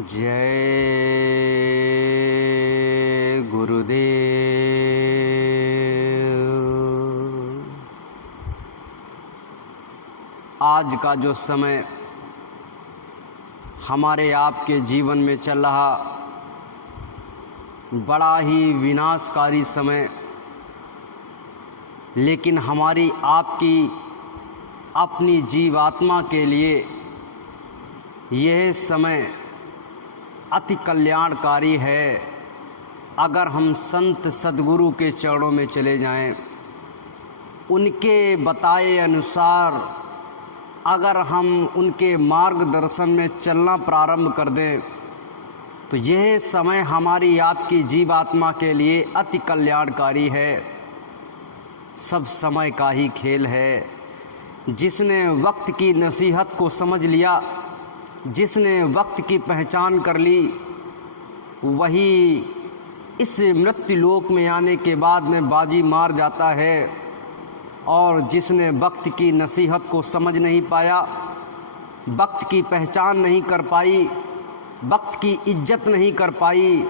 जय गुरुदेव। आज का जो समय हमारे आपके जीवन में चल रहा बड़ा ही विनाशकारी समय, लेकिन हमारी आपकी अपनी जीवात्मा के लिए यह समय अति कल्याणकारी है। अगर हम संत सद्गुरु के चरणों में चले जाएं, उनके बताए अनुसार अगर हम उनके मार्गदर्शन में चलना प्रारंभ कर दें तो यह समय हमारी आपकी जीवात्मा के लिए अति कल्याणकारी है। सब समय का ही खेल है। जिसने वक्त की नसीहत को समझ लिया, जिसने वक्त की पहचान कर ली, वही इस मृत्यु लोक में आने के बाद में बाजी मार जाता है। और जिसने वक्त की नसीहत को समझ नहीं पाया, वक्त की पहचान नहीं कर पाई, वक्त की इज्जत नहीं कर पाई,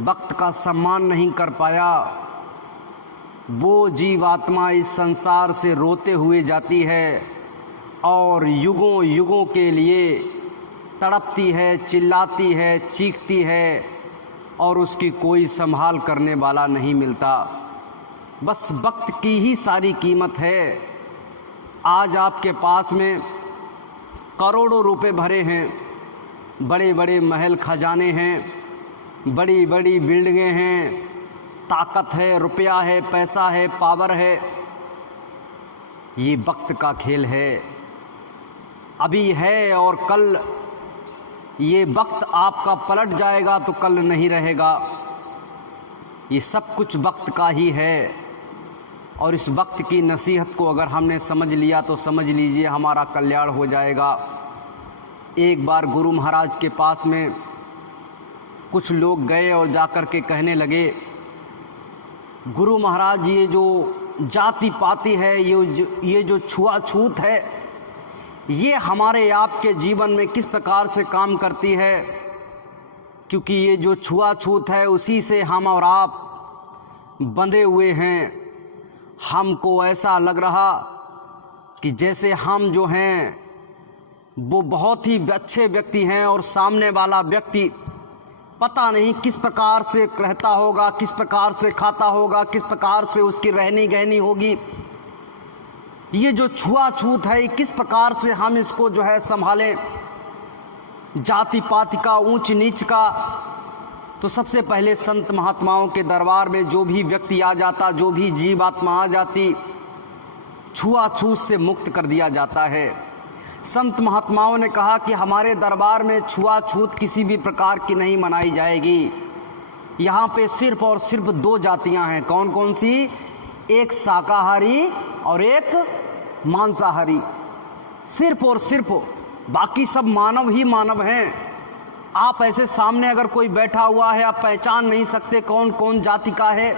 वक्त का सम्मान नहीं कर पाया, वो जीवात्मा इस संसार से रोते हुए जाती है और युगों युगों के लिए तड़पती है, चिल्लाती है, चीखती है और उसकी कोई संभाल करने वाला नहीं मिलता। बस वक्त की ही सारी कीमत है। आज आपके पास में करोड़ों रुपए भरे हैं, बड़े बड़े महल खजाने हैं, बड़ी बड़ी बिल्डिंगें हैं, ताकत है, रुपया है, पैसा है, पावर है। ये वक्त का खेल है। अभी है और कल ये वक्त आपका पलट जाएगा तो कल नहीं रहेगा। ये सब कुछ वक्त का ही है। और इस वक्त की नसीहत को अगर हमने समझ लिया तो समझ लीजिए हमारा कल्याण हो जाएगा। एक बार गुरु महाराज के पास में कुछ लोग गए और जाकर के कहने लगे, गुरु महाराज ये जो जाति पाति है, ये जो छुआछूत है, ये हमारे आपके जीवन में किस प्रकार से काम करती है। क्योंकि ये जो छुआछूत है उसी से हम और आप बंधे हुए हैं। हमको ऐसा लग रहा कि जैसे हम जो हैं वो बहुत ही अच्छे व्यक्ति हैं और सामने वाला व्यक्ति पता नहीं किस प्रकार से रहता होगा, किस प्रकार से खाता होगा, किस प्रकार से उसकी रहनी गहनी होगी। ये जो छुआछूत है किस प्रकार से हम इसको जो है संभालें, जाति पाति का, ऊंच नीच का। तो सबसे पहले संत महात्माओं के दरबार में जो भी व्यक्ति आ जाता, जो भी जीवात्मा आ जाती, छुआछूत से मुक्त कर दिया जाता है। संत महात्माओं ने कहा कि हमारे दरबार में छुआछूत किसी भी प्रकार की नहीं मनाई जाएगी। यहाँ पे सिर्फ और सिर्फ दो जातियाँ हैं। कौन कौन सी? एक शाकाहारी और एक मांसाहारी। सिर्फ और सिर्फ, बाकी सब मानव ही मानव हैं। आप ऐसे सामने अगर कोई बैठा हुआ है, आप पहचान नहीं सकते कौन कौन जाति का है।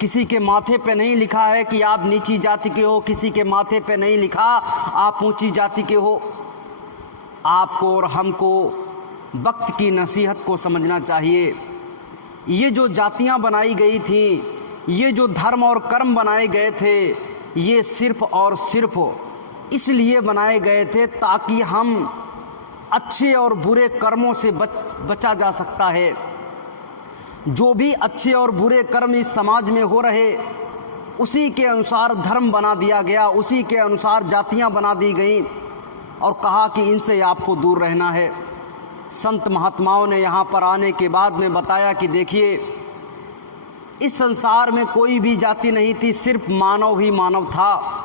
किसी के माथे पे नहीं लिखा है कि आप नीची जाति के हो, किसी के माथे पे नहीं लिखा आप ऊंची जाति के हो। आपको और हमको वक्त की नसीहत को समझना चाहिए। ये जो जातियां बनाई गई थी, ये जो धर्म और कर्म बनाए गए थे, ये सिर्फ और सिर्फ इसलिए बनाए गए थे ताकि हम अच्छे और बुरे कर्मों से बचा जा सकता है। जो भी अच्छे और बुरे कर्म इस समाज में हो रहे, उसी के अनुसार धर्म बना दिया गया, उसी के अनुसार जातियां बना दी गईं और कहा कि इनसे आपको दूर रहना है। संत महात्माओं ने यहाँ पर आने के बाद में बताया कि देखिए, इस संसार में कोई भी जाति नहीं थी, सिर्फ मानव ही मानव था।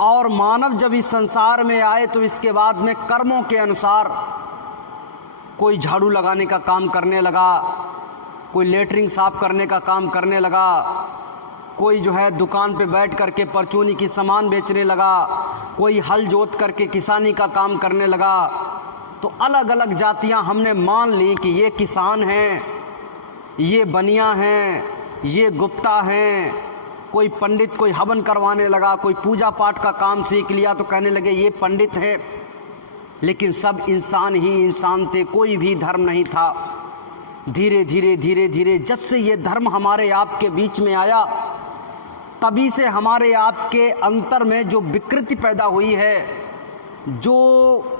और मानव जब इस संसार में आए तो इसके बाद में कर्मों के अनुसार कोई झाड़ू लगाने का काम करने लगा, कोई लेटरिन साफ करने का काम करने लगा, कोई जो है दुकान पे बैठ करके परचूनी की सामान बेचने लगा, कोई हल जोत करके किसानी का काम करने लगा। तो अलग अलग जातियां हमने मान ली कि ये किसान हैं, ये बनिया हैं, ये गुप्ता हैं। कोई पंडित कोई हवन करवाने लगा, कोई पूजा पाठ का काम सीख लिया तो कहने लगे ये पंडित है। लेकिन सब इंसान ही इंसान थे, कोई भी धर्म नहीं था। धीरे धीरे धीरे धीरे जब से ये धर्म हमारे आपके बीच में आया, तभी से हमारे आपके अंतर में जो विकृति पैदा हुई है, जो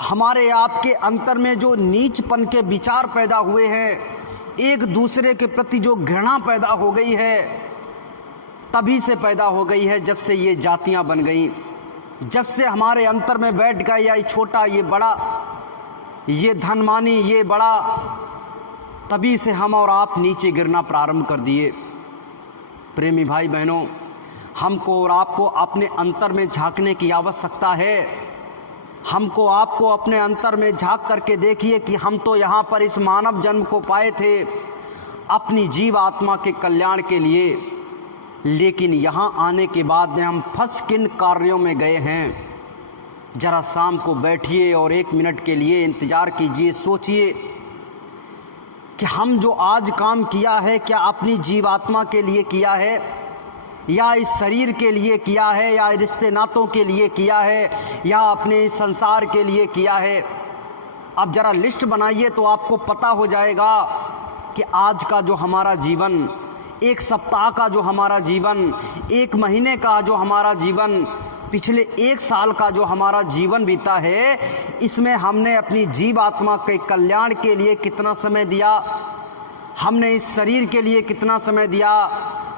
हमारे आपके अंतर में जो नीचपन के विचार पैदा हुए हैं, एक दूसरे के प्रति जो घृणा पैदा हो गई है, तभी से पैदा हो गई है। जब से ये जातियां बन गई, जब से हमारे अंतर में बैठ गया ये छोटा ये बड़ा, ये धनमानी ये बड़ा, तभी से हम और आप नीचे गिरना प्रारंभ कर दिए। प्रेमी भाई बहनों, हमको और आपको अपने अंतर में झांकने की आवश्यकता है। हमको आपको अपने अंतर में झांक करके देखिए कि हम तो यहाँ पर इस मानव जन्म को पाए थे अपनी जीव आत्मा के कल्याण के लिए, लेकिन यहाँ आने के बाद में हम फंस किन कार्यों में गए हैं। जरा शाम को बैठिए और 1 मिनट के लिए इंतज़ार कीजिए, सोचिए कि हम जो आज काम किया है, क्या अपनी जीवात्मा के लिए किया है, या इस शरीर के लिए किया है, या रिश्ते नातों के लिए किया है, या अपने इस संसार के लिए किया है। अब ज़रा लिस्ट बनाइए तो आपको पता हो जाएगा कि आज का जो हमारा जीवन, 1 सप्ताह का जो हमारा जीवन, 1 महीने का जो हमारा जीवन, पिछले 1 साल का जो हमारा जीवन बीता है, इसमें हमने अपनी जीव आत्मा के कल्याण के लिए कितना समय दिया, हमने इस शरीर के लिए कितना समय दिया,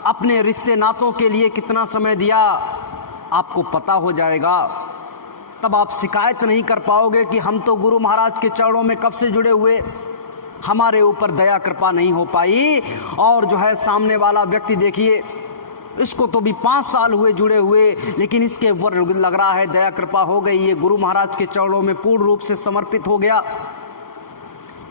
अपने रिश्ते नातों के लिए कितना समय दिया, आपको पता हो जाएगा। तब आप शिकायत नहीं कर पाओगे कि हम तो गुरु महाराज के चरणों में कब से जुड़े हुए, हमारे ऊपर दया कृपा नहीं हो पाई। और जो है सामने वाला व्यक्ति देखिए, इसको तो भी 5 साल हुए जुड़े हुए, लेकिन इसके ऊपर लग रहा है दया कृपा हो गई, ये गुरु महाराज के चरणों में पूर्ण रूप से समर्पित हो गया।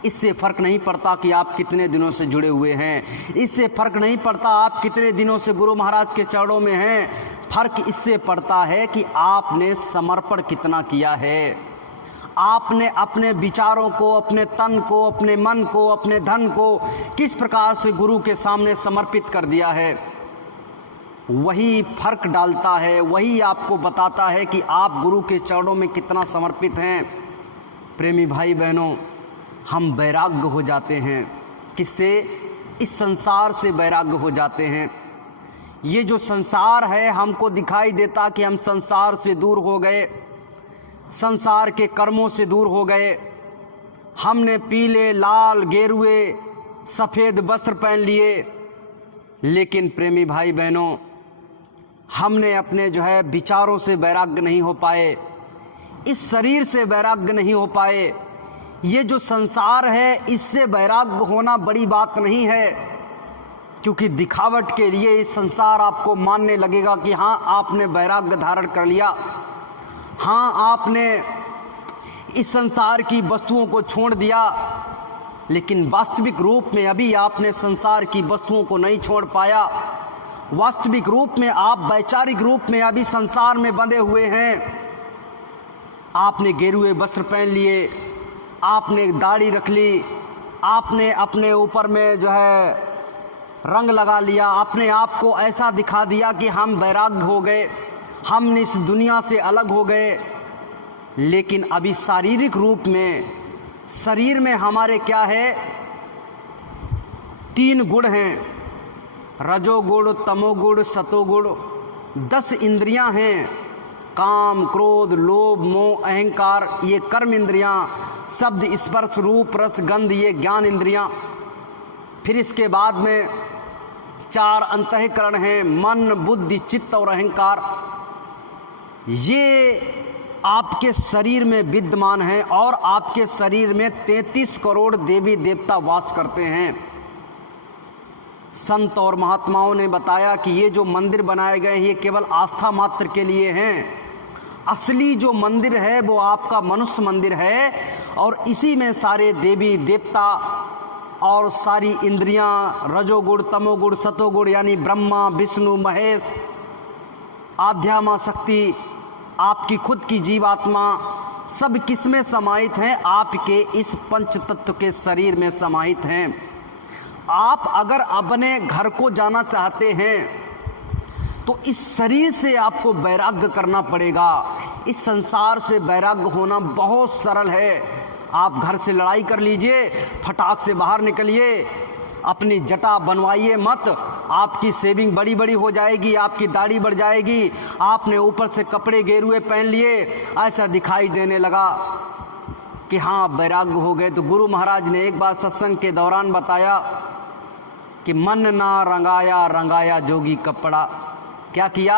इससे फ़र्क नहीं पड़ता कि आप कितने दिनों से जुड़े हुए हैं, इससे फ़र्क नहीं पड़ता आप कितने दिनों से गुरु महाराज के चरणों में हैं। फ़र्क इससे पड़ता है कि आपने समर्पण कितना किया है, आपने अपने विचारों को, अपने तन को, अपने मन को, अपने धन को किस प्रकार से गुरु के सामने समर्पित कर दिया है। वही फ़र्क डालता है, वही आपको बताता है कि आप गुरु के चरणों में कितना समर्पित हैं। प्रेमी भाई बहनों, हम वैराग्य हो जाते हैं। किससे? इस संसार से वैराग्य हो जाते हैं। ये जो संसार है, हमको दिखाई देता कि हम संसार से दूर हो गए, संसार के कर्मों से दूर हो गए। हमने पीले, लाल, गेरुए, सफ़ेद वस्त्र पहन लिए, लेकिन प्रेमी भाई बहनों, हमने अपने जो है विचारों से वैराग्य नहीं हो पाए, इस शरीर से वैराग्य नहीं हो पाए। ये जो संसार है, इससे वैराग्य होना बड़ी बात नहीं है, क्योंकि दिखावट के लिए इस संसार आपको मानने लगेगा कि हाँ आपने वैराग्य धारण कर लिया, हाँ आपने इस संसार की वस्तुओं को छोड़ दिया, लेकिन वास्तविक रूप में अभी आपने संसार की वस्तुओं को नहीं छोड़ पाया। वास्तविक रूप में आप वैचारिक रूप में अभी संसार में बंधे हुए हैं। आपने गेरुए वस्त्र पहन लिए, आपने दाढ़ी रख ली, आपने अपने ऊपर में जो है रंग लगा लिया, अपने आप को ऐसा दिखा दिया कि हम वैराग्य हो गए, हम इस दुनिया से अलग हो गए। लेकिन अभी शारीरिक रूप में शरीर में हमारे क्या है? 3 गुण हैं, रजोगुण, तमोगुण, सतोगुण। 10 इंद्रियां हैं, काम, क्रोध, लोभ, मोह, अहंकार, ये कर्म इंद्रियां। शब्द, स्पर्श, रूप, रस, गंध, ये ज्ञान इंद्रियां। फिर इसके बाद में 4 अंतःकरण हैं, मन, बुद्धि, चित्त और अहंकार। ये आपके शरीर में विद्यमान हैं और आपके शरीर में 33 करोड़ देवी देवता वास करते हैं। संत और महात्माओं ने बताया कि ये जो मंदिर बनाए गए हैं, ये केवल आस्था मात्र के लिए हैं। असली जो मंदिर है वो आपका मनुष्य मंदिर है, और इसी में सारे देवी देवता और सारी इंद्रियां, रजोगुण, तमोगुण, सतोगुण, यानी ब्रह्मा, विष्णु, महेश, आध्यात्म शक्ति, आपकी खुद की जीवात्मा, सब किसमें समाहित हैं? आपके इस पंच तत्व के शरीर में समाहित हैं। आप अगर अपने घर को जाना चाहते हैं तो तो इस शरीर से आपको वैराग्य करना पड़ेगा। इस संसार से वैराग्य होना बहुत सरल है। आप घर से लड़ाई कर लीजिए, फटाक से बाहर निकलिए, अपनी जटा बनवाइए मत, आपकी सेविंग बड़ी बड़ी हो जाएगी, आपकी दाढ़ी बढ़ जाएगी, आपने ऊपर से कपड़े गेरुए पहन लिए, ऐसा दिखाई देने लगा कि हाँ वैराग्य हो गए। तो गुरु महाराज ने एक बार सत्संग के दौरान बताया कि मन ना रंगाया रंगाया जोगी कपड़ा। क्या किया?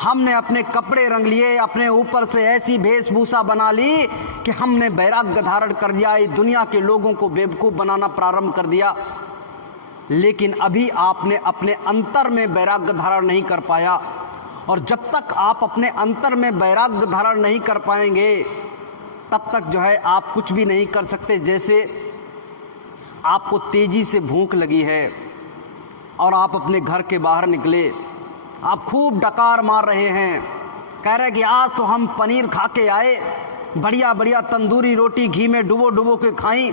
हमने अपने कपड़े रंग लिए, अपने ऊपर से ऐसी वेशभूषा बना ली कि हमने वैराग्य धारण कर दिया, इस दुनिया के लोगों को बेवकूफ़ बनाना प्रारंभ कर दिया। लेकिन अभी आपने अपने अंतर में वैराग्य धारण नहीं कर पाया, और जब तक आप अपने अंतर में वैराग्य धारण नहीं कर पाएंगे तब तक जो है आप कुछ भी नहीं कर सकते। जैसे आपको तेजी से भूख लगी है और आप अपने घर के बाहर निकले, आप खूब डकार मार रहे हैं, कह रहे कि आज तो हम पनीर खा के आए, बढ़िया बढ़िया तंदूरी रोटी घी में डुबो डुबो के खाई।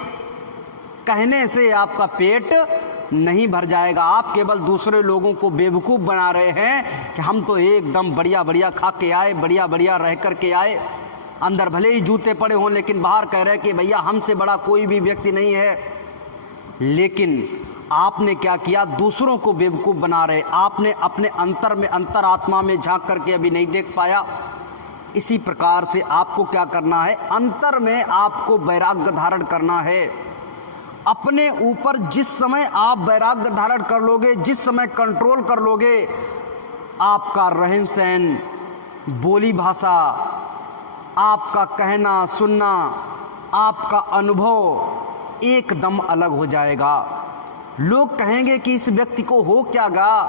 कहने से आपका पेट नहीं भर जाएगा, आप केवल दूसरे लोगों को बेवकूफ़ बना रहे हैं कि हम तो एकदम बढ़िया बढ़िया खा के आए, बढ़िया बढ़िया रह कर के आए। अंदर भले ही जूते पड़े हों लेकिन बाहर कह रहे हैं कि भैया हमसे बड़ा कोई भी व्यक्ति नहीं है। लेकिन आपने क्या किया? दूसरों को बेवकूफ़ बना रहे। आपने अपने अंतर में, अंतर आत्मा में झांक करके अभी नहीं देख पाया। इसी प्रकार से आपको क्या करना है? अंतर में आपको वैराग्य धारण करना है। अपने ऊपर जिस समय आप वैराग्य धारण कर लोगे, जिस समय कंट्रोल कर लोगे, आपका रहन सहन, बोली भाषा, आपका कहना सुनना, आपका अनुभव एकदम अलग हो जाएगा। लोग कहेंगे कि इस व्यक्ति को हो क्या गा।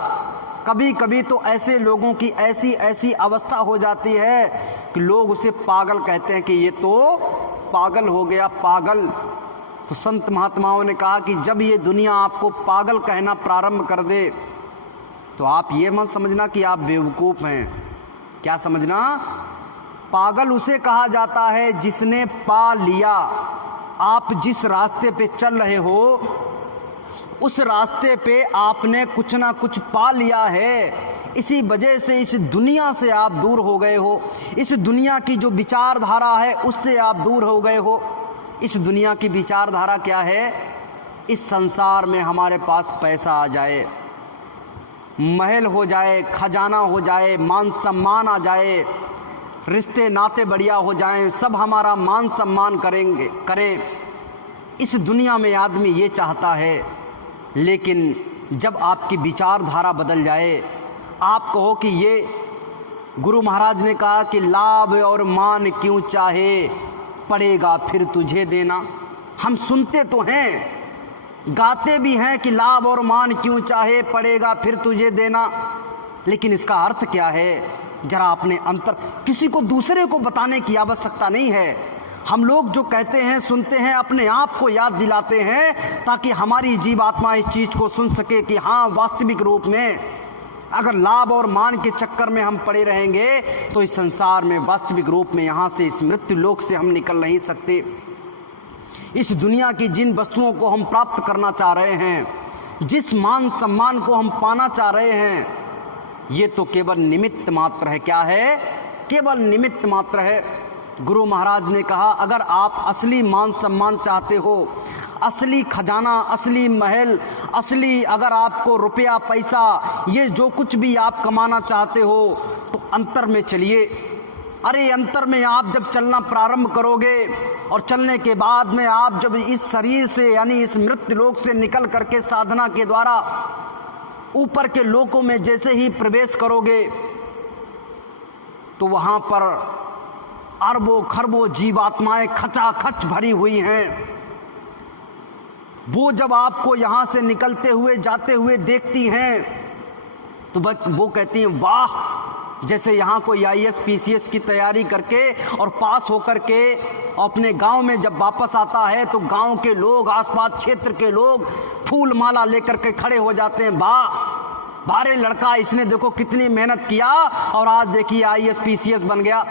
कभी कभी तो ऐसे लोगों की ऐसी ऐसी अवस्था हो जाती है कि लोग उसे पागल कहते हैं कि ये तो पागल हो गया, पागल। तो संत महात्माओं ने कहा कि जब ये दुनिया आपको पागल कहना प्रारंभ कर दे तो आप ये मत समझना कि आप बेवकूफ़ हैं। क्या समझना? पागल उसे कहा जाता है जिसने पा लिया। आप जिस रास्ते पे चल रहे हो उस रास्ते पे आपने कुछ ना कुछ पा लिया है, इसी वजह से इस दुनिया से आप दूर हो गए हो। इस दुनिया की जो विचारधारा है उससे आप दूर हो गए हो। इस दुनिया की विचारधारा क्या है? इस संसार में हमारे पास पैसा आ जाए, महल हो जाए, खजाना हो जाए, मान सम्मान आ जाए, रिश्ते नाते बढ़िया हो जाएं, सब हमारा मान सम्मान करें। इस दुनिया में आदमी ये चाहता है। लेकिन जब आपकी विचारधारा बदल जाए, आप कहो कि ये गुरु महाराज ने कहा कि लाभ और मान क्यों चाहे, पड़ेगा फिर तुझे देना। हम सुनते तो हैं, गाते भी हैं कि लाभ और मान क्यों चाहे, पड़ेगा फिर तुझे देना, लेकिन इसका अर्थ क्या है? जरा अपने अंतर, किसी को दूसरे को बताने की आवश्यकता नहीं है। हम लोग जो कहते हैं सुनते हैं, अपने आप को याद दिलाते हैं ताकि हमारी जीवात्मा इस चीज़ को सुन सके कि हाँ वास्तविक रूप में अगर लाभ और मान के चक्कर में हम पड़े रहेंगे तो इस संसार में वास्तविक रूप में यहाँ से, इस मृत्यु लोक से हम निकल नहीं सकते। इस दुनिया की जिन वस्तुओं को हम प्राप्त करना चाह रहे हैं, जिस मान सम्मान को हम पाना चाह रहे हैं, ये तो केवल निमित्त मात्र है। क्या है? केवल निमित्त मात्र है। गुरु महाराज ने कहा अगर आप असली मान सम्मान चाहते हो, असली खजाना, असली महल, असली अगर आपको रुपया पैसा, ये जो कुछ भी आप कमाना चाहते हो तो अंतर में चलिए। अरे अंतर में आप जब चलना प्रारंभ करोगे और चलने के बाद में आप जब इस शरीर से यानी इस मृत्यु लोक से निकल करके साधना के द्वारा ऊपर के लोकों में जैसे ही प्रवेश करोगे तो वहाँ पर अरबों खरबों जीवात्माएं खचाखच भरी हुई हैं। वो जब आपको यहाँ से निकलते हुए जाते हुए देखती हैं तो वो कहती हैं वाह, जैसे यहाँ कोई IAS PCS की तैयारी करके और पास होकर के अपने गांव में जब वापस आता है तो गांव के लोग, आसपास क्षेत्र के लोग फूल माला लेकर के खड़े हो जाते हैं। वाह बारे लड़का, इसने देखो कितनी मेहनत किया और आज देखिए IAS PCS बन गया।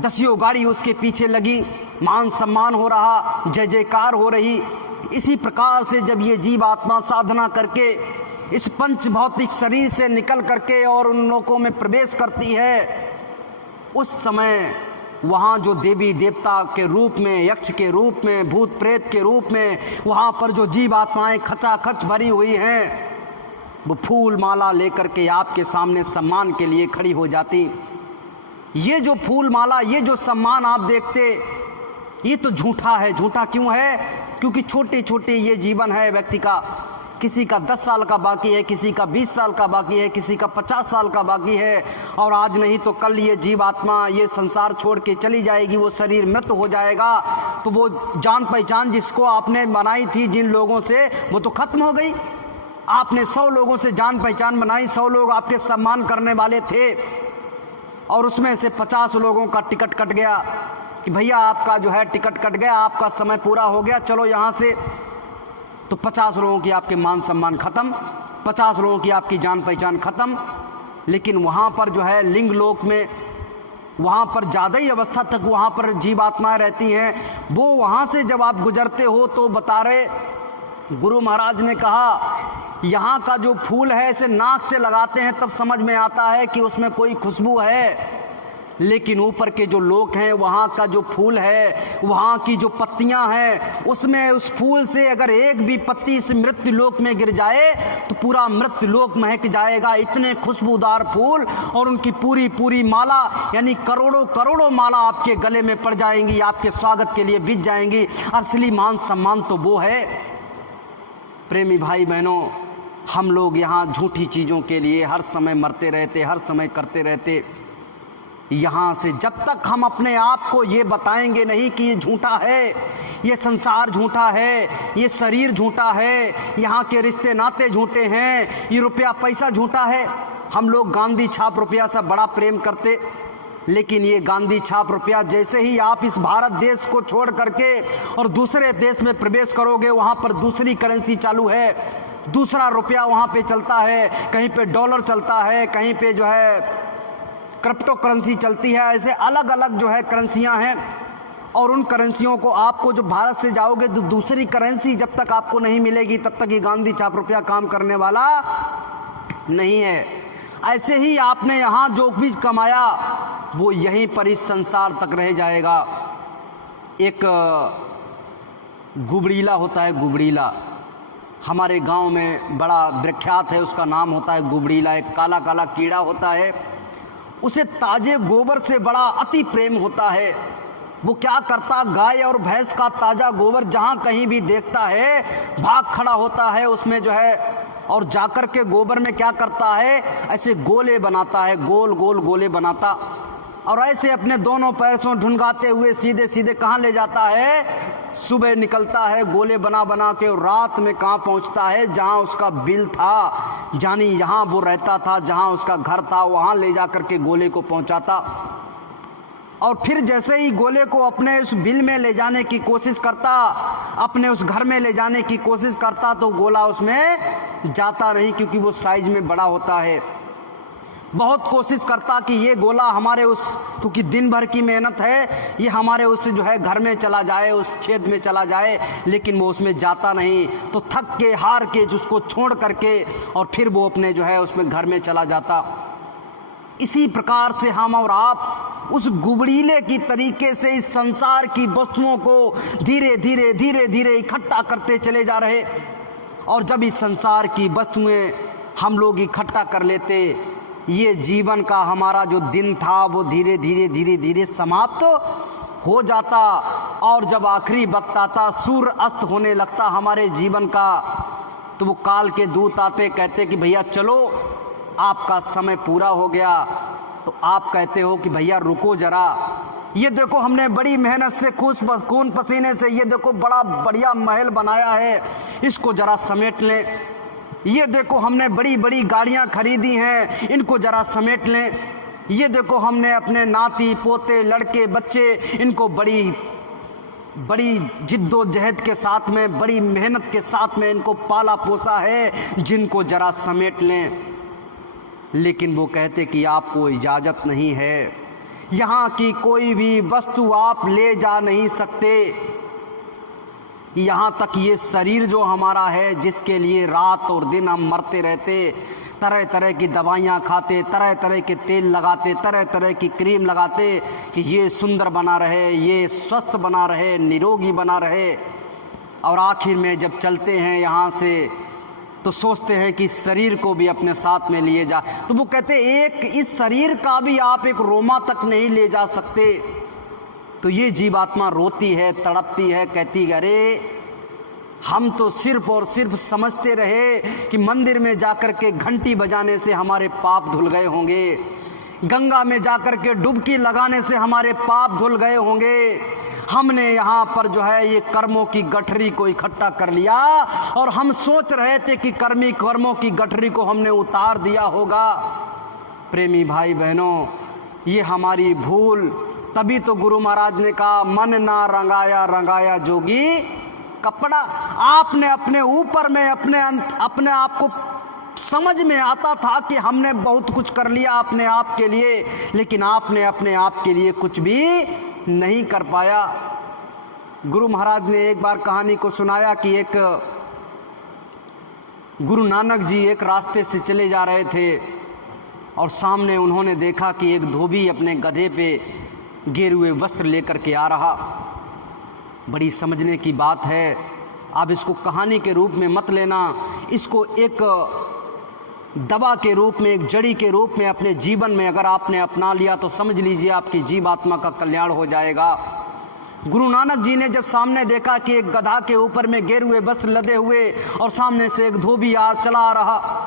दसियों गाड़ी उसके पीछे लगी, मान सम्मान हो रहा, जय जयकार हो रही। इसी प्रकार से जब ये जीव आत्मा साधना करके इस पंच भौतिक शरीर से निकल करके और उन लोकों में प्रवेश करती है, उस समय वहाँ जो देवी देवता के रूप में, यक्ष के रूप में, भूत प्रेत के रूप में वहाँ पर जो जीव आत्माएं खचाखच भरी हुई हैं, वो फूल माला लेकर के आपके सामने सम्मान के लिए खड़ी हो जाती। ये जो फूल माला, ये जो सम्मान आप देखते, ये तो झूठा है। झूठा क्यों है? क्योंकि छोटे छोटे ये जीवन है व्यक्ति का। किसी का 10 साल का बाकी है, किसी का 20 साल का बाकी है, किसी का 50 साल का बाकी है, और आज नहीं तो कल ये जीव आत्मा ये संसार छोड़ के चली जाएगी, वो शरीर मृत हो जाएगा। तो वो जान पहचान जिसको आपने बनाई थी जिन लोगों से, वो तो खत्म हो गई। आपने 100 लोगों से जान पहचान बनाई, 100 लोग आपके सम्मान करने वाले थे, और उसमें से 50 लोगों का टिकट कट गया कि भैया आपका जो है टिकट कट गया, आपका समय पूरा हो गया, चलो यहाँ से। तो 50 लोगों की आपके मान सम्मान खत्म, 50 लोगों की आपकी जान पहचान खत्म। लेकिन वहाँ पर जो है लिंग लोक में, वहाँ पर ज़्यादा ही अवस्था तक वहाँ पर जीवात्माएं रहती हैं। वो वहाँ से जब आप गुजरते हो तो बता रहे, गुरु महाराज ने कहा यहाँ का जो फूल है इसे नाक से लगाते हैं तब समझ में आता है कि उसमें कोई खुशबू है, लेकिन ऊपर के जो लोक हैं वहाँ का जो फूल है, वहाँ की जो पत्तियाँ हैं, उसमें उस फूल से अगर एक भी पत्ती इस मृत्यु लोक में गिर जाए तो पूरा मृत्यु लोक महक जाएगा। इतने खुशबूदार फूल, और उनकी पूरी पूरी माला, यानी करोड़ों करोड़ों माला आपके गले में पड़ जाएंगी, आपके स्वागत के लिए बिछ जाएंगी। असली मान सम्मान तो वो है। प्रेमी भाई बहनों, हम लोग यहाँ झूठी चीज़ों के लिए हर समय मरते रहते, हर समय करते रहते। यहाँ से जब तक हम अपने आप को ये बताएंगे नहीं कि ये झूठा है, ये संसार झूठा है, ये शरीर झूठा है, यहाँ के रिश्ते नाते झूठे हैं, ये रुपया पैसा झूठा है। हम लोग गांधी छाप रुपया से बड़ा प्रेम करते, लेकिन ये गांधी छाप रुपया जैसे ही आप इस भारत देश को छोड़ करके और दूसरे देश में प्रवेश करोगे, वहाँ पर दूसरी करेंसी चालू है, दूसरा रुपया वहाँ पे चलता है, कहीं पे डॉलर चलता है, कहीं पे जो है क्रिप्टो करेंसी चलती है। ऐसे अलग अलग जो है करेंसियाँ हैं, और उन करेंसियों को आपको जो भारत से जाओगे तो दूसरी करेंसी जब तक आपको नहीं मिलेगी तब तक ये गांधी छाप रुपया काम करने वाला नहीं है। ऐसे ही आपने यहाँ जो भी कमाया वो यहीं पर इस संसार तक रह जाएगा। एक गुबड़ीला होता है, गुबड़ीला हमारे गांव में बड़ा विख्यात है, उसका नाम होता है गुबड़ीला। एक काला काला कीड़ा होता है, उसे ताजे गोबर से बड़ा अति प्रेम होता है। वो क्या करता, गाय और भैंस का ताज़ा गोबर जहाँ कहीं भी देखता है भाग खड़ा होता है उसमें जो है, और जाकर के गोबर में क्या करता है, ऐसे गोले बनाता है, गोल गोल गोले बनाता, और ऐसे अपने दोनों पैर से ढुंगाते हुए सीधे सीधे कहाँ ले जाता है, सुबह निकलता है गोले बना बना के, और रात में कहाँ पहुँचता है, जहाँ उसका बिल था, जानी यहाँ वो रहता था, जहाँ उसका घर था, वहाँ ले जा कर के गोले को पहुँचाता। और फिर जैसे ही गोले को अपने उस बिल में ले जाने की कोशिश करता, अपने उस घर में ले जाने की कोशिश करता, तो गोला उसमें जाता नहीं, क्योंकि वो साइज में बड़ा होता है। बहुत कोशिश करता कि ये गोला हमारे उस, क्योंकि दिन भर की मेहनत है, ये हमारे उस जो है घर में चला जाए, उस छेद में चला जाए, लेकिन वो उसमें जाता नहीं। तो थक के हार के उसको छोड़ करके और फिर वो अपने जो है उसमें घर में चला जाता। इसी प्रकार से हम और आप उस गुबड़ीले की तरीके से इस संसार की वस्तुओं को धीरे धीरे धीरे धीरे इकट्ठा करते चले जा रहे, और जब इस संसार की वस्तुएं हम लोग इकट्ठा कर लेते, ये जीवन का हमारा जो दिन था वो धीरे धीरे धीरे धीरे समाप्त हो जाता। और जब आखिरी वक्त आता, सूर्य अस्त होने लगता हमारे जीवन का, तो वो काल के दूत आते, कहते कि भैया चलो आपका समय पूरा हो गया। तो आप कहते हो कि भैया रुको जरा, ये देखो हमने बड़ी मेहनत से खून पसीने से ये देखो बड़ा बढ़िया महल बनाया है, इसको जरा समेट लें। ये देखो हमने बड़ी बड़ी गाड़ियां खरीदी हैं, इनको जरा समेट लें। ये देखो हमने अपने नाती पोते लड़के बच्चे, इनको बड़ी बड़ी जिद्दोजहद के साथ में, बड़ी मेहनत के साथ में इनको पाला पोसा है, जिनको जरा समेट लें। लेकिन वो कहते कि आपको इजाज़त नहीं है, यहाँ की कोई भी वस्तु आप ले जा नहीं सकते। यहाँ तक ये शरीर जो हमारा है, जिसके लिए रात और दिन हम मरते रहते, तरह तरह की दवाइयाँ खाते, तरह तरह के तेल लगाते, तरह तरह की क्रीम लगाते कि ये सुंदर बना रहे, ये स्वस्थ बना रहे, निरोगी बना रहे, और आखिर में जब चलते हैं यहाँ से तो सोचते हैं कि शरीर को भी अपने साथ में लिए जा। तो वो कहते एक इस शरीर का भी आप एक रोमा तक नहीं ले जा सकते। तो ये जीवात्मा रोती है, तड़पती है, कहती अरे हम तो सिर्फ और सिर्फ समझते रहे कि मंदिर में जाकर के घंटी बजाने से हमारे पाप धुल गए होंगे, गंगा में जाकर के डुबकी लगाने से हमारे पाप धुल गए होंगे। हमने यहाँ पर जो है ये कर्मों की गठरी को इकट्ठा कर लिया और हम सोच रहे थे कि कर्मों की गठरी को हमने उतार दिया होगा। प्रेमी भाई बहनों, ये हमारी भूल। तभी तो गुरु महाराज ने कहा मन ना रंगाया रंगाया जोगी कपड़ा। आपने अपने ऊपर में अपने आप को समझ में आता था कि हमने बहुत कुछ कर लिया अपने आप के लिए, लेकिन आपने अपने आप के लिए कुछ भी नहीं कर पाया। गुरु महाराज ने एक बार कहानी को सुनाया कि एक गुरु नानक जी एक रास्ते से चले जा रहे थे और सामने उन्होंने देखा कि एक धोबी अपने गधे पे गेरुए वस्त्र लेकर के आ रहा। बड़ी समझने की बात है। आप इसको कहानी के रूप में मत लेना, इसको एक दवा के रूप में, एक जड़ी के रूप में अपने जीवन में अगर आपने अपना लिया तो समझ लीजिए आपकी जीवात्मा का कल्याण हो जाएगा। गुरु नानक जी ने जब सामने देखा कि एक गधा के ऊपर में गेरुए वस्त्र लदे हुए और सामने से एक धोबी चला आ रहा,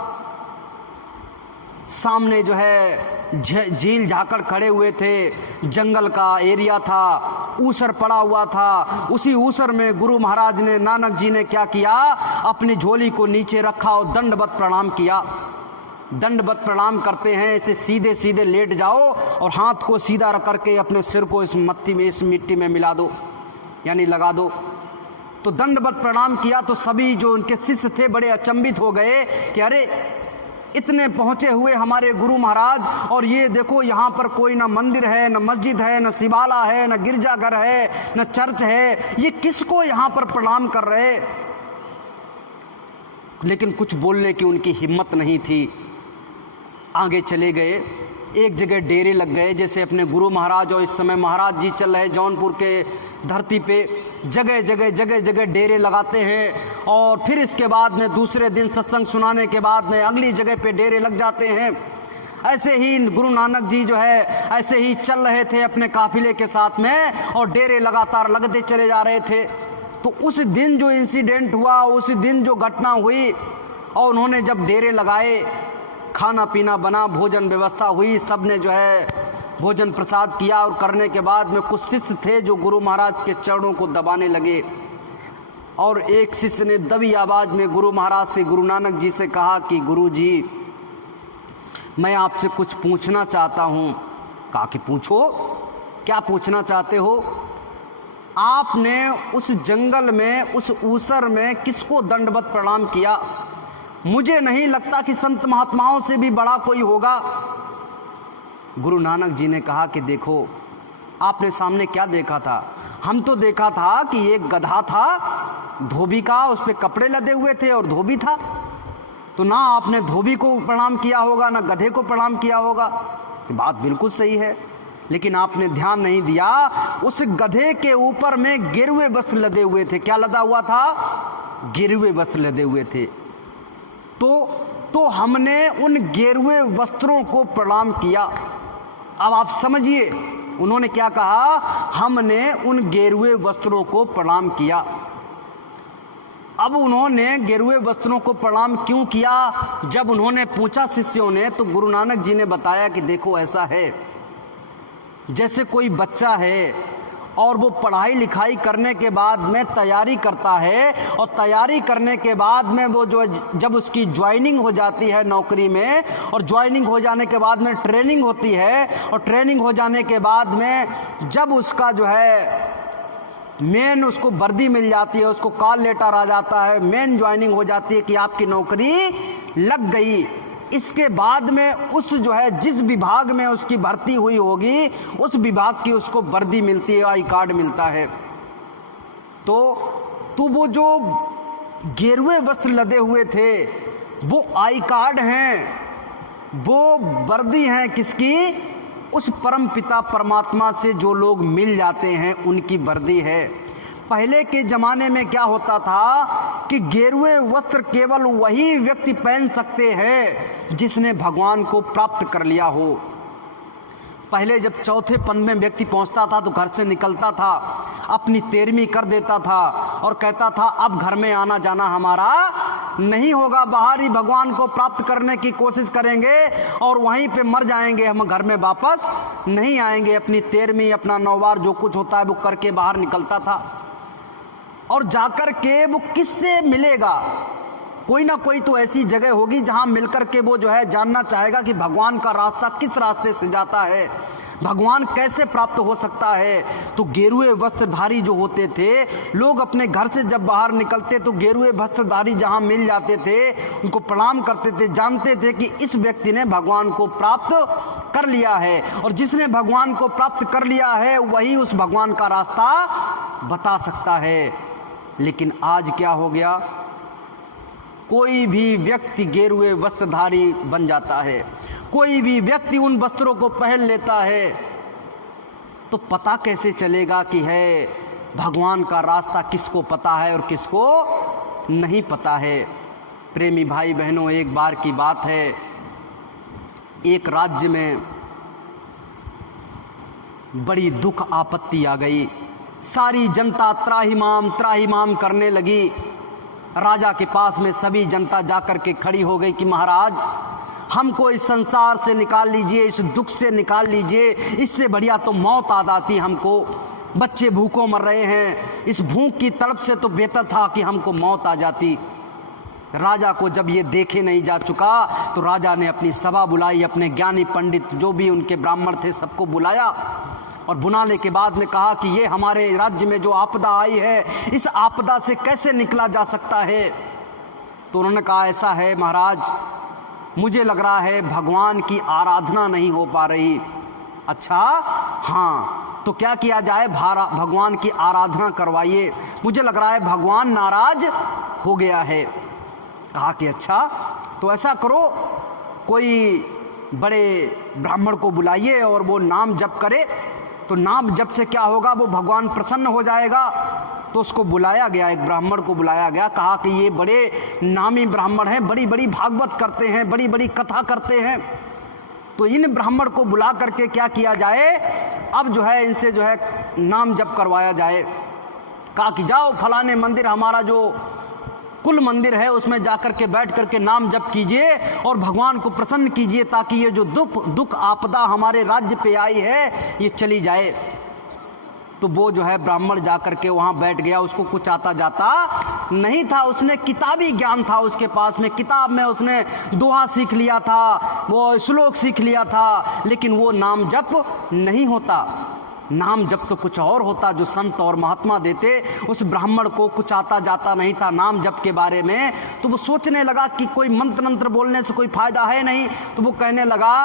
सामने जो है झील झाकड़ खड़े हुए थे, जंगल का एरिया था, ऊसर पड़ा हुआ था। उसी ऊसर में गुरु महाराज ने, नानक जी ने क्या किया, अपनी झोली को नीचे रखा और दंडवत प्रणाम किया। दंडवत प्रणाम करते हैं, ऐसे सीधे सीधे लेट जाओ और हाथ को सीधा रख करके अपने सिर को इस मिट्टी में मिला दो, यानी लगा दो। तो दंडवत प्रणाम किया तो सभी जो उनके शिष्य थे बड़े अचंभित हो गए कि अरे इतने पहुँचे हुए हमारे गुरु महाराज, और ये देखो यहाँ पर कोई ना मंदिर है, न मस्जिद है, न शिवाला है, न गिरजाघर है, न चर्च है, ये किसको यहाँ पर प्रणाम कर रहे। लेकिन कुछ बोलने की उनकी हिम्मत नहीं थी। आगे चले गए, एक जगह डेरे लग गए, जैसे अपने गुरु महाराज और इस समय महाराज जी चल रहे जौनपुर के धरती पे जगह जगह डेरे लगाते हैं। और फिर इसके बाद में दूसरे दिन सत्संग सुनाने के बाद में अगली जगह पे डेरे लग जाते हैं। ऐसे ही गुरु नानक जी जो है ऐसे ही चल रहे थे अपने काफिले के साथ में और डेरे लगातार लगते चले जा रहे थे। तो उस दिन जो इंसिडेंट हुआ, उस दिन जो घटना हुई, और उन्होंने जब डेरे लगाए, खाना पीना बना, भोजन व्यवस्था हुई, सब ने जो है भोजन प्रसाद किया, और करने के बाद में कुछ शिष्य थे जो गुरु महाराज के चरणों को दबाने लगे। और एक शिष्य ने दबी आवाज़ में गुरु महाराज से, गुरु नानक जी से कहा कि गुरु जी मैं आपसे कुछ पूछना चाहता हूँ। कहा कि पूछो, क्या पूछना चाहते हो। आपने उस जंगल में, उस ऊसर में किसको दंडवत प्रणाम किया। मुझे नहीं लगता कि संत महात्माओं से भी बड़ा कोई होगा। गुरु नानक जी ने कहा कि देखो, आपने सामने क्या देखा था। हम तो देखा था कि एक गधा था धोबी का, उस पर कपड़े लदे हुए थे और धोबी था। तो ना आपने धोबी को प्रणाम किया होगा, ना गधे को प्रणाम किया होगा। ये बात बिल्कुल सही है, लेकिन आपने ध्यान नहीं दिया, उस गधे के ऊपर में गेरुए वस्त्र लदे हुए थे। क्या लदा हुआ था, गेरुए वस्त्र लदे हुए थे। तो हमने उन गेरुए वस्त्रों को प्रणाम किया। अब आप समझिए उन्होंने क्या कहा, हमने उन गेरुए वस्त्रों को प्रणाम किया। अब उन्होंने गेरुए वस्त्रों को प्रणाम क्यों किया, जब उन्होंने पूछा शिष्यों ने, तो गुरु नानक जी ने बताया कि देखो ऐसा है, जैसे कोई बच्चा है और वो पढ़ाई लिखाई करने के बाद में तैयारी करता है, और तैयारी करने के बाद में वो जो जब उसकी ज्वाइनिंग हो जाती है नौकरी में, और ज्वाइनिंग हो जाने के बाद में ट्रेनिंग होती है, और ट्रेनिंग हो जाने के बाद में जब उसका जो है मेन उसको वर्दी मिल जाती है, उसको कॉल लेटर आ जाता है, मेन ज्वाइनिंग हो जाती है कि आपकी नौकरी लग गई। इसके बाद में उस जो है जिस विभाग में उसकी भर्ती हुई होगी, उस विभाग की उसको वर्दी मिलती है, आई कार्ड मिलता है। तो तो वो जो गेरुए वस्त्र लदे हुए थे वो आई कार्ड हैं, वो वर्दी हैं किसकी? उस परम पिता परमात्मा से जो लोग मिल जाते हैं उनकी वर्दी है। पहले के ज़माने में क्या होता था कि गेरुए वस्त्र केवल वही व्यक्ति पहन सकते हैं जिसने भगवान को प्राप्त कर लिया हो। पहले जब चौथे पन में व्यक्ति पहुंचता था तो घर से निकलता था, अपनी 13वीं कर देता था और कहता था अब घर में आना जाना हमारा नहीं होगा, बाहर ही भगवान को प्राप्त करने की कोशिश करेंगे और वहीं पे मर जाएंगे, हम घर में वापस नहीं आएंगे। अपनी 13वीं अपना 9 बार जो कुछ होता है वो करके बाहर निकलता था और जाकर के वो किससे मिलेगा? कोई ना कोई तो ऐसी जगह होगी जहां मिलकर के वो जो है जानना चाहेगा कि भगवान का रास्ता किस रास्ते से जाता है, भगवान कैसे प्राप्त हो सकता है। तो गेरुए वस्त्रधारी जो होते थे लोग अपने घर से जब बाहर निकलते तो गेरुए वस्त्रधारी जहां मिल जाते थे उनको प्रणाम करते थे, जानते थे कि इस व्यक्ति ने भगवान को प्राप्त कर लिया है और जिसने भगवान को प्राप्त कर लिया है वही उस भगवान का रास्ता बता सकता है। लेकिन आज क्या हो गया? कोई भी व्यक्ति गेरुए वस्त्रधारी बन जाता है, कोई भी व्यक्ति उन वस्त्रों को पहन लेता है, तो पता कैसे चलेगा कि है भगवान का रास्ता किसको पता है और किसको नहीं पता है। प्रेमी भाई बहनों, एक बार की बात है, एक राज्य में बड़ी दुख आपत्ति आ गई, सारी जनता त्राहिमाम करने लगी। राजा के पास में सभी जनता जाकर के खड़ी हो गई कि महाराज हमको इस संसार से निकाल लीजिए, इस दुख से निकाल लीजिए, इससे बढ़िया तो मौत आ जाती हमको, बच्चे भूखों मर रहे हैं, इस भूख की तड़प से तो बेहतर था कि हमको मौत आ जाती। राजा को जब ये देखे नहीं जा चुका तो राजा ने अपनी सभा बुलाई, अपने ज्ञानी पंडित जो भी उनके ब्राह्मण थे सबको बुलाया और बुलाने के बाद में कहा कि ये हमारे राज्य में जो आपदा आई है इस आपदा से कैसे निकला जा सकता है। तो उन्होंने कहा ऐसा है महाराज, मुझे लग रहा है भगवान की आराधना नहीं हो पा रही। अच्छा हाँ, तो क्या किया जाए? भगवान की आराधना करवाइए, मुझे लग रहा है भगवान नाराज हो गया है। कहा कि अच्छा तो ऐसा करो, कोई बड़े ब्राह्मण को बुलाइए और वो नाम जप करे, तो नाम जप से क्या होगा, वो भगवान प्रसन्न हो जाएगा। तो उसको बुलाया गया, एक ब्राह्मण को बुलाया गया, कहा कि ये बड़े नामी ब्राह्मण हैं, बड़ी बड़ी भागवत करते हैं, बड़ी बड़ी कथा करते हैं, तो इन ब्राह्मण को बुला करके क्या किया जाए, अब जो है इनसे जो है नाम जप करवाया जाए। कहा कि जाओ फलाने मंदिर, हमारा जो कुल मंदिर है उसमें जाकर के बैठ करके नाम जप कीजिए और भगवान को प्रसन्न कीजिए ताकि ये जो दुख आपदा हमारे राज्य पे आई है ये चली जाए। तो वो जो है ब्राह्मण जाकर के वहाँ बैठ गया, उसको कुछ आता जाता नहीं था, उसने किताबी ज्ञान था उसके पास में, किताब में उसने दोहा सीख लिया था, वो श्लोक सीख लिया था, लेकिन वो नाम जप नहीं होता। नाम जप तो कुछ और होता जो संत और महात्मा देते। उस ब्राह्मण को कुछ आता जाता नहीं था नाम जप के बारे में, तो वो सोचने लगा कि कोई मंत्र मंत्र बोलने से कोई फायदा है नहीं, तो वो कहने लगा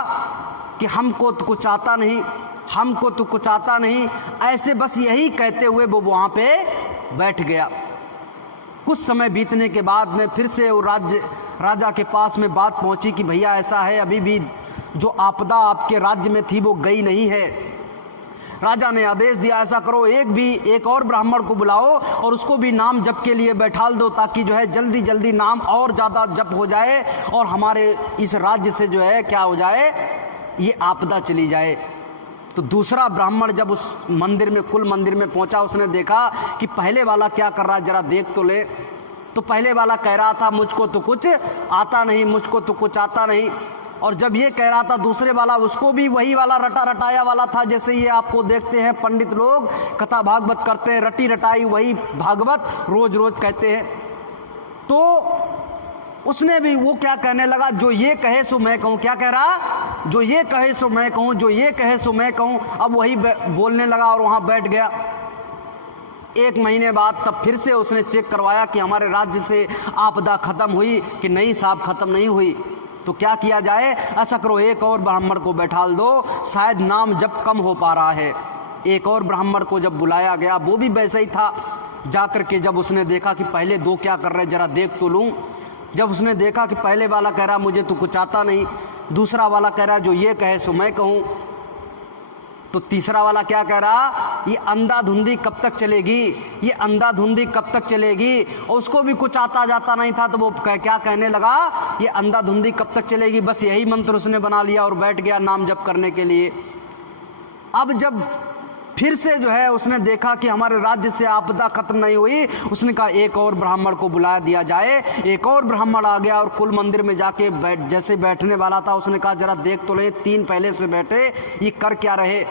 कि हमको तो कुछ आता नहीं, हमको तो कुछ आता नहीं, ऐसे बस यही कहते हुए वो वहाँ पे बैठ गया। कुछ समय बीतने के बाद में फिर से वो राजा के पास में बात पहुँची कि भैया ऐसा है, अभी भी जो आपदा आपके राज्य में थी वो गई नहीं है। राजा ने आदेश दिया ऐसा करो, एक और ब्राह्मण को बुलाओ और उसको भी नाम जप के लिए बैठाल दो ताकि जो है जल्दी जल्दी नाम और ज़्यादा जप हो जाए और हमारे इस राज्य से जो है क्या हो जाए, ये आपदा चली जाए। तो दूसरा ब्राह्मण जब उस मंदिर में कुल मंदिर में पहुंचा, उसने देखा कि पहले वाला क्या कर रहा है, जरा देख तो ले। तो पहले वाला कह रहा था मुझको तो कुछ आता नहीं, मुझको तो कुछ आता नहीं। और जब ये कह रहा था दूसरे वाला, उसको भी वही वाला रटा रटाया वाला था, जैसे ये आपको देखते हैं पंडित लोग कथा भागवत करते हैं, रटी रटाई वही भागवत रोज रोज कहते हैं। तो उसने भी वो क्या कहने लगा, जो ये कहे सो मैं कहूँ। क्या कह रहा, जो ये कहे सो मैं कहूँ, जो ये कहे सो मैं कहूँ। अब वही बोलने लगा और वहाँ बैठ गया। 1 महीने बाद तब फिर से उसने चेक करवाया कि हमारे राज्य से आपदा खत्म हुई कि नहीं साहब, खत्म नहीं हुई। तो क्या किया जाए, ऐसा करो एक और ब्राह्मण को बैठाल दो, शायद नाम जब कम हो पा रहा है। एक और ब्राह्मण को जब बुलाया गया, वो भी वैसे ही था, जाकर के जब उसने देखा कि पहले दो क्या कर रहे जरा देख तो लूँ, जब उसने देखा कि पहले वाला कह रहा मुझे तो कुछ आता नहीं, दूसरा वाला कह रहा जो ये कहे सो मैं कहूँ, तो तीसरा वाला क्या कह रहा, ये अंधाधुंधी कब तक चलेगी, ये अंधाधुंधी कब तक चलेगी। और उसको भी कुछ आता जाता नहीं था, तो वो क्या कहने लगा, ये अंधाधुंधी कब तक चलेगी। बस यही मंत्र उसने बना लिया और बैठ गया नाम जप करने के लिए। अब जब फिर से जो है उसने देखा कि हमारे राज्य से आपदा खत्म नहीं हुई, उसने कहा एक और ब्राह्मण को बुला दिया जाए। एक और ब्राह्मण आ गया और कुल मंदिर में जाके जैसे बैठने वाला था उसने कहा जरा देख तो ले, तीन पहले से बैठे ये कर क्या रहे।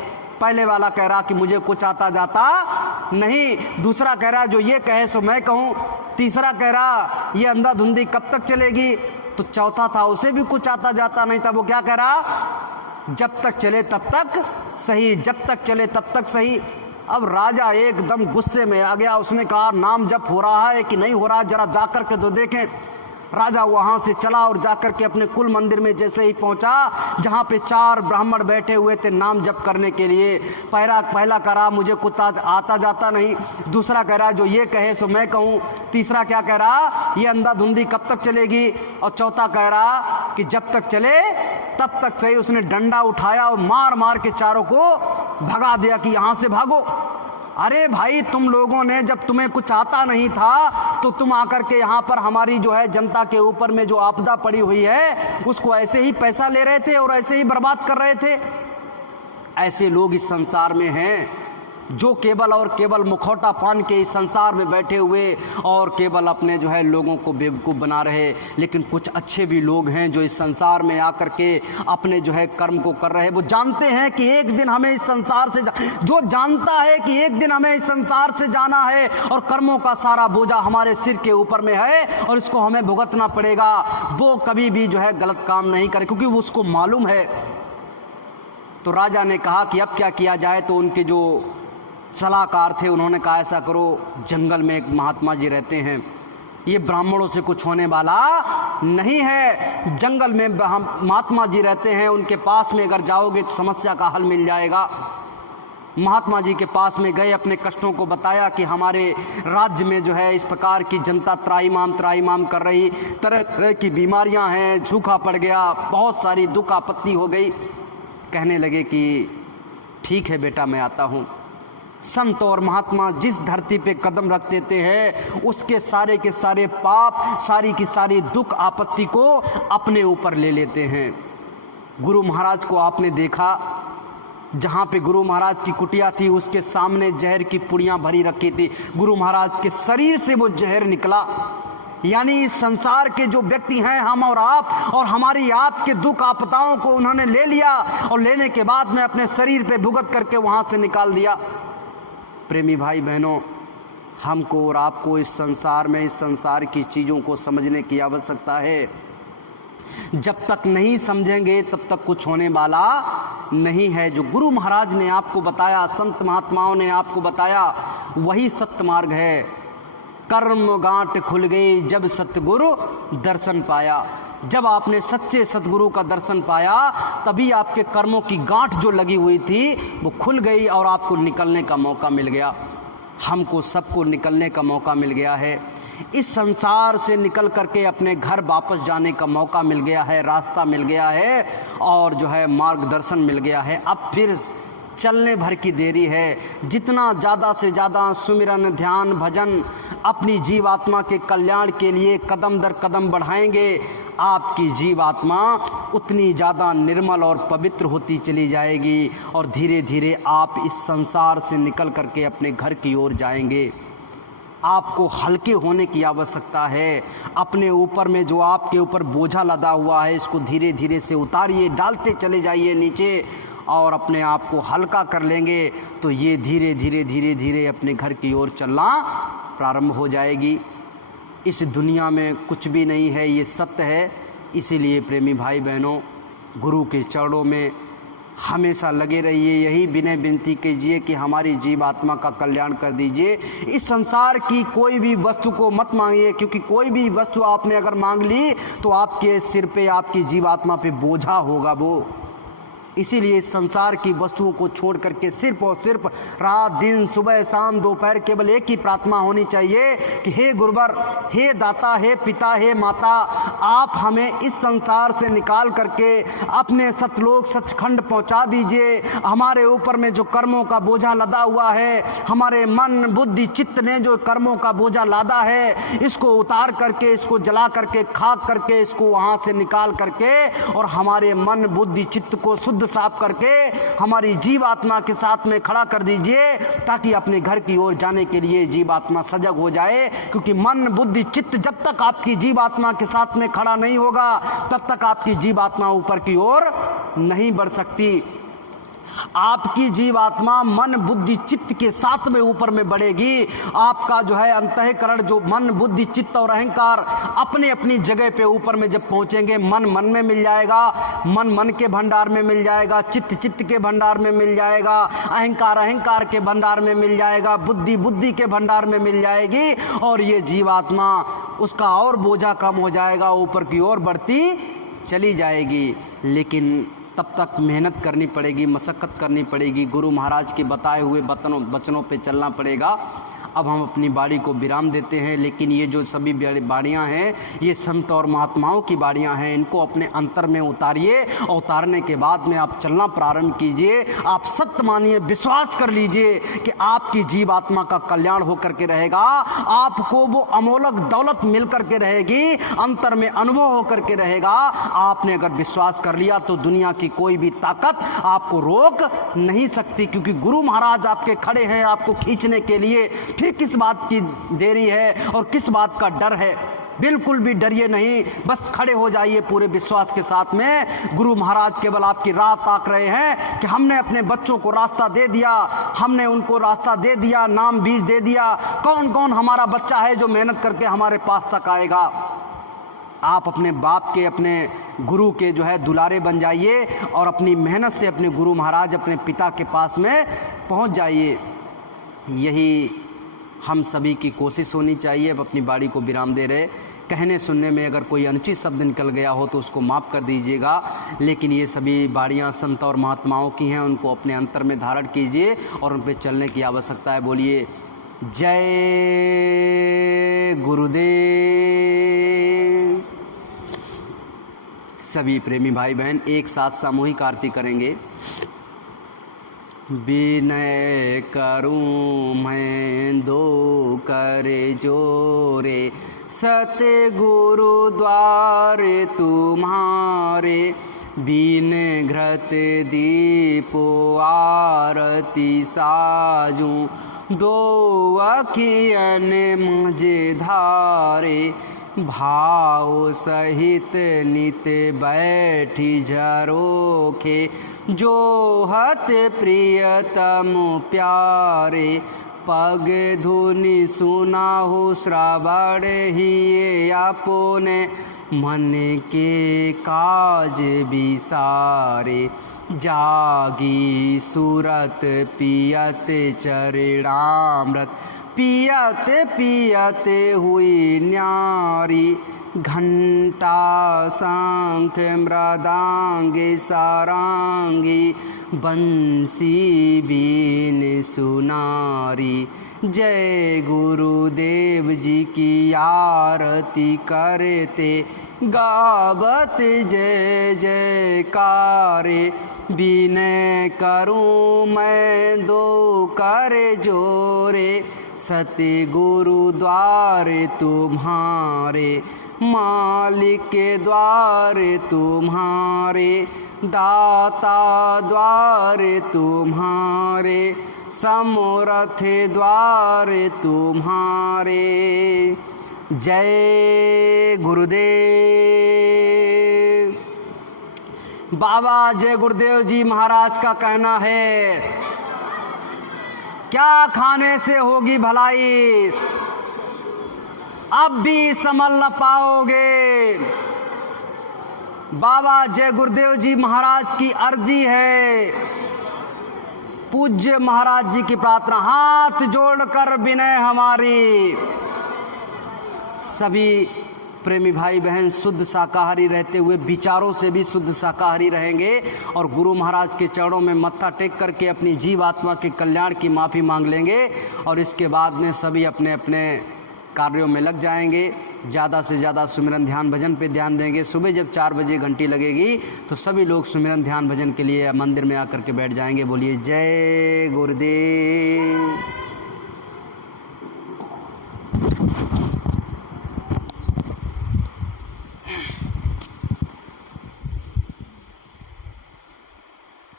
पहले वाला कह रहा कि मुझे कुछ आता जाता नहीं, दूसरा कह रहा जो ये कहे सो मैं कहूँ, तीसरा कह रहा ये अंधाधुंधी कब तक चलेगी, तो चौथा था उसे भी कुछ आता जाता नहीं था। वो क्या कह रहा, जब तक चले तब तक सही, जब तक चले तब तक सही। अब राजा एकदम गुस्से में आ गया, उसने कहा नाम जप हो रहा है कि नहीं हो रहा, जरा जाकर के तो देखें। राजा वहाँ से चला और जाकर के अपने कुल मंदिर में जैसे ही पहुँचा, जहाँ पे चार ब्राह्मण बैठे हुए थे नाम जप करने के लिए, पहला कह रहा मुझे कुछ आता जाता नहीं, दूसरा कह रहा जो ये कहे सो मैं कहूँ, तीसरा क्या कह रहा ये अंधाधुंधी कब तक चलेगी, और चौथा कह रहा कि जब तक चले तब तक सही। उसने डंडा उठाया और मार मार के चारों को भगा दिया कि यहाँ से भागो। अरे भाई तुम लोगों ने, जब तुम्हें कुछ आता नहीं था तो तुम आकर के यहाँ पर हमारी जो है जनता के ऊपर में जो आपदा पड़ी हुई है उसको ऐसे ही पैसा ले रहे थे और ऐसे ही बर्बाद कर रहे थे। ऐसे लोग इस संसार में हैं जो केवल और केवल मुखौटा पान के इस संसार में बैठे हुए और केवल अपने जो है लोगों को बेवकूफ़ बना रहे। लेकिन कुछ अच्छे भी लोग हैं जो इस संसार में आकर के अपने जो है कर्म को कर रहे हैं। वो जानते हैं कि एक दिन हमें इस संसार से जो जानता है कि एक दिन हमें इस संसार से जाना है और कर्मों का सारा बोझा हमारे सिर के ऊपर में है और इसको हमें भुगतना पड़ेगा, वो कभी भी जो है गलत काम नहीं करे, क्योंकि वो उसको मालूम है। तो राजा ने कहा कि अब क्या किया जाए। तो उनके जो सलाहकार थे उन्होंने कहा ऐसा करो, जंगल में एक महात्मा जी रहते हैं, ये ब्राह्मणों से कुछ होने वाला नहीं है, जंगल में महात्मा जी रहते हैं, उनके पास में अगर जाओगे तो समस्या का हल मिल जाएगा। महात्मा जी के पास में गए, अपने कष्टों को बताया कि हमारे राज्य में जो है इस प्रकार की जनता त्राईमाम कर रही, तरह तरह की बीमारियां हैं, सूखा पड़ गया, बहुत सारी दुख आपत्ति हो गई। कहने लगे कि ठीक है बेटा मैं आता हूँ। संत और महात्मा जिस धरती पे कदम रख देते हैं उसके सारे के सारे पाप, सारी की सारी दुख आपत्ति को अपने ऊपर ले लेते हैं। गुरु महाराज को आपने देखा, जहाँ पे गुरु महाराज की कुटिया थी उसके सामने जहर की पुड़ियाँ भरी रखी थी, गुरु महाराज के शरीर से वो जहर निकला। यानी इस संसार के जो व्यक्ति हैं हम और आप और हमारी आपके दुख आपदाओं को उन्होंने ले लिया और लेने के बाद में अपने शरीर पे भुगत करके वहाँ से निकाल दिया। प्रेमी भाई बहनों, हमको और आपको इस संसार में, इस संसार की चीज़ों को समझने की आवश्यकता है। जब तक नहीं समझेंगे तब तक कुछ होने वाला नहीं है। जो गुरु महाराज ने आपको बताया, संत महात्माओं ने आपको बताया, वही सत्य मार्ग है। कर्म गांठ खुल गई जब सतगुरु दर्शन पाया। जब आपने सच्चे सतगुरु का दर्शन पाया तभी आपके कर्मों की गांठ जो लगी हुई थी वो खुल गई और आपको निकलने का मौका मिल गया। हमको सबको निकलने का मौका मिल गया है। इस संसार से निकल करके अपने घर वापस जाने का मौका मिल गया है, रास्ता मिल गया है और जो है मार्गदर्शन मिल गया है। अब फिर चलने भर की देरी है। जितना ज़्यादा से ज़्यादा सुमिरन, ध्यान, भजन अपनी जीवात्मा के कल्याण के लिए कदम दर कदम बढ़ाएंगे, आपकी जीवात्मा उतनी ज़्यादा निर्मल और पवित्र होती चली जाएगी और धीरे धीरे आप इस संसार से निकल करके अपने घर की ओर जाएंगे। आपको हल्के होने की आवश्यकता है। अपने ऊपर में जो आपके ऊपर बोझा लदा हुआ है इसको धीरे धीरे से उतारिए, डालते चले जाइए नीचे और अपने आप को हल्का कर लेंगे तो ये धीरे धीरे धीरे धीरे अपने घर की ओर चलना प्रारंभ हो जाएगी। इस दुनिया में कुछ भी नहीं है, ये सत्य है। इसीलिए प्रेमी भाई बहनों, गुरु के चरणों में हमेशा लगे रहिए। यही विनय विनती कीजिए कि हमारी जीव आत्मा का कल्याण कर दीजिए। इस संसार की कोई भी वस्तु को मत मांगिए, क्योंकि कोई भी वस्तु आपने अगर मांग ली तो आपके सिर पे, आपकी जीव आत्मा पे बोझा होगा। वो इसीलिए इस संसार की वस्तुओं को छोड़ करके सिर्फ और सिर्फ रात दिन सुबह शाम दोपहर केवल एक ही प्रार्थना होनी चाहिए कि हे गुरुवर, हे दाता, हे पिता, हे माता, आप हमें इस संसार से निकाल करके अपने सतलोक सचखंड पहुंचा दीजिए। हमारे ऊपर में जो कर्मों का बोझा लदा हुआ है, हमारे मन बुद्धि चित्त ने जो कर्मों का बोझा लादा है, इसको उतार करके, इसको जला करके, खाक करके, इसको वहां से निकाल करके और हमारे मन बुद्धि चित्त को शुद्ध साफ करके हमारी जीवात्मा के साथ में खड़ा कर दीजिए, ताकि अपने घर की ओर जाने के लिए जीवात्मा सजग हो जाए। क्योंकि मन बुद्धि चित्त जब तक आपकी जीवात्मा के साथ में खड़ा नहीं होगा, तब तक आपकी जीवात्मा ऊपर की ओर नहीं बढ़ सकती। आपकी जीवात्मा मन बुद्धि चित्त के साथ में ऊपर में बढ़ेगी। आपका जो है अंतःकरण, जो मन बुद्धि चित्त और अहंकार अपने अपनी जगह पे ऊपर में जब पहुंचेंगे, मन मन में मिल जाएगा, मन मन के भंडार में मिल जाएगा, चित्त चित्त के भंडार में मिल जाएगा, अहंकार अहंकार के भंडार में मिल जाएगा, बुद्धि बुद्धि के भंडार में मिल जाएगी और ये जीवात्मा उसका और बोझा कम हो जाएगा, ऊपर की ओर बढ़ती चली जाएगी। लेकिन तब तक मेहनत करनी पड़ेगी, मशक्क़त करनी पड़ेगी, गुरु महाराज के बताए हुए वचनों पे चलना पड़ेगा। अब हम अपनी बाड़ी को विराम देते हैं, लेकिन ये जो सभी बाड़ियाँ हैं ये संत और महात्माओं की बाड़ियाँ हैं। इनको अपने अंतर में उतारिए और उतारने के बाद में आप चलना प्रारंभ कीजिए। आप सत्य मानिए, विश्वास कर लीजिए कि आपकी जीवात्मा का कल्याण होकर के रहेगा, आपको वो अमोलक दौलत मिल करके रहेगी, अंतर में अनुभव होकर के रहेगा। आपने अगर विश्वास कर लिया तो दुनिया की कोई भी ताकत आपको रोक नहीं सकती, क्योंकि गुरु महाराज आपके खड़े हैं आपको खींचने के लिए। फिर किस बात की देरी है और किस बात का डर है? बिल्कुल भी डरिए नहीं, बस खड़े हो जाइए पूरे विश्वास के साथ में। गुरु महाराज केवल आपकी राह ताक रहे हैं कि हमने अपने बच्चों को रास्ता दे दिया, हमने उनको रास्ता दे दिया, नाम बीज दे दिया। कौन कौन हमारा बच्चा है जो मेहनत करके हमारे पास तक आएगा? आप अपने बाप के, अपने गुरु के जो है दुलारे बन जाइए और अपनी मेहनत से अपने गुरु महाराज, अपने पिता के पास में पहुंच जाइए। यही हम सभी की कोशिश होनी चाहिए। अब अपनी बाड़ी को विराम दे रहे, कहने सुनने में अगर कोई अनुचित शब्द निकल गया हो तो उसको माफ़ कर दीजिएगा, लेकिन ये सभी बाड़ियाँ संत और महात्माओं की हैं, उनको अपने अंतर में धारण कीजिए और उन पर चलने की आवश्यकता है। बोलिए जय गुरुदेव। सभी प्रेमी भाई बहन एक साथ सामूहिक आरती करेंगे। विनय करूं मैं दो कर जोरे, सतगुरु द्वार तुम्हारे, बीन घृत दीपो आरती साजूं, दो अखियन मुझे धारे, भाव सहित नित बैठी झरोखे, जो हत प्रियतम प्यारे, पग धुनि सुनाहु श्रवण ही अपने, मन के काज विसारे, जागी सूरत पियत चरणामृत, पियत पियत हुई न्यारी, घंटा शंख मृदांगी सारंगी, बंसी बीन सुनारी। जय गुरुदेव जी की आरती करते, गावत जय जयकारे, विनय करूं मैं दो कर जोरे, सतगुरु द्वार तुम्हारे, मालिक के द्वार तुम्हारे, दाता द्वार तुम्हारे, समर्थ द्वार तुम्हारे। जय गुरुदेव। बाबा जय गुरुदेव जी महाराज का कहना है, क्या खाने से होगी भलाई, अब भी संभल न पाओगे। बाबा जय गुरुदेव जी महाराज की अर्जी है, पूज्य महाराज जी की प्रार्थना, हाथ जोड़कर विनय हमारी। सभी प्रेमी भाई बहन शुद्ध शाकाहारी रहते हुए विचारों से भी शुद्ध शाकाहारी रहेंगे और गुरु महाराज के चरणों में मत्था टेक करके अपनी जीव आत्मा के कल्याण की माफ़ी मांग लेंगे और इसके बाद में सभी अपने अपने कार्यों में लग जाएंगे। ज़्यादा से ज़्यादा सुमिरन ध्यान भजन पे ध्यान देंगे। सुबह जब 4 बजे घंटी लगेगी तो सभी लोग सुमिरन ध्यान भजन के लिए मंदिर में आकर के बैठ जाएंगे। बोलिए जय गुरुदेव।